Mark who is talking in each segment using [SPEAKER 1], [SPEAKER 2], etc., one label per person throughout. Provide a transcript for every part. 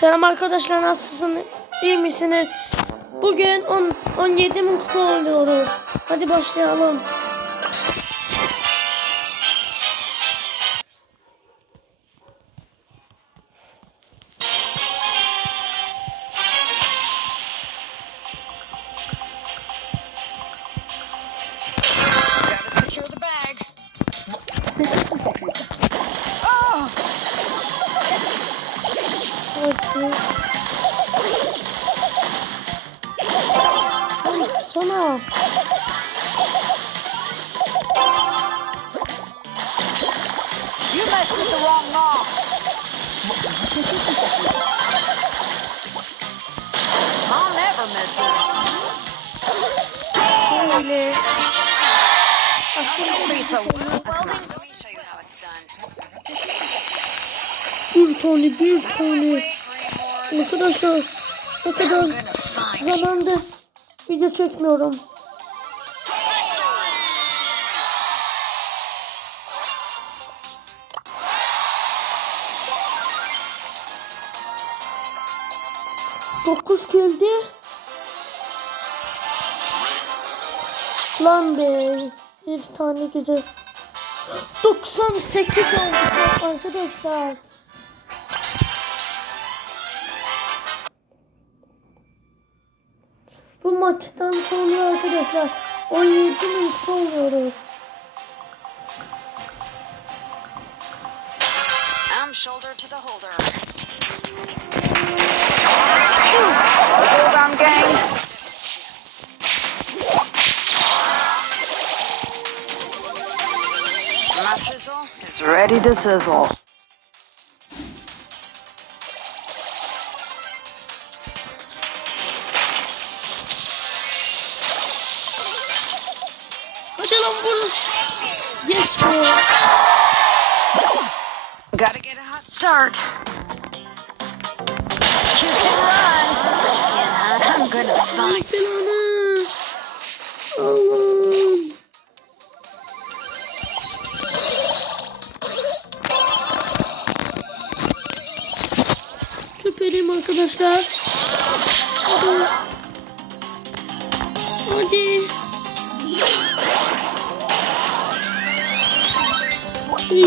[SPEAKER 1] Selam arkadaşlar nasılsınız? İyi misiniz? Bugün 10, 17 mutlu oluyoruz. Hadi başlayalım. Lan Sana.
[SPEAKER 2] You messed with the wrong mom. Mom never misses. Done.
[SPEAKER 1] Bir tane bir tane. Arkadaşlar ne kadar zamanda video çekmiyorum. Dokuz geldi. Lan be. Bir tane güzel. 98 oldu arkadaşlar. Bu maçtan sonra arkadaşlar 17 mutlu oluyoruz.
[SPEAKER 2] I'm shoulder to the holder.
[SPEAKER 3] Hold on, gang.
[SPEAKER 2] My fizzle is
[SPEAKER 3] Ready to sizzle.
[SPEAKER 1] Bunu. Yes be.
[SPEAKER 3] Gotta get a hot start. You can run. Yeah, I'm gonna find
[SPEAKER 1] belanı. Allah'ım. Süperim arkadaşlar. Hadi. Hadi. Yes!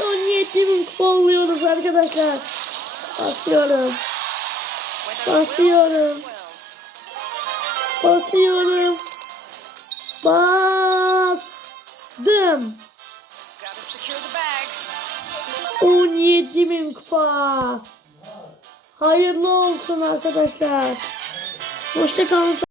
[SPEAKER 1] 17 bin kupa oluyoruz arkadaşlar. Basıyorum. Basıyorum. Basıyorum. Bastım.
[SPEAKER 2] Gotta secure the bag.
[SPEAKER 1] 17 bin kupa. Hayırlı olsun arkadaşlar. Hoşçakalın.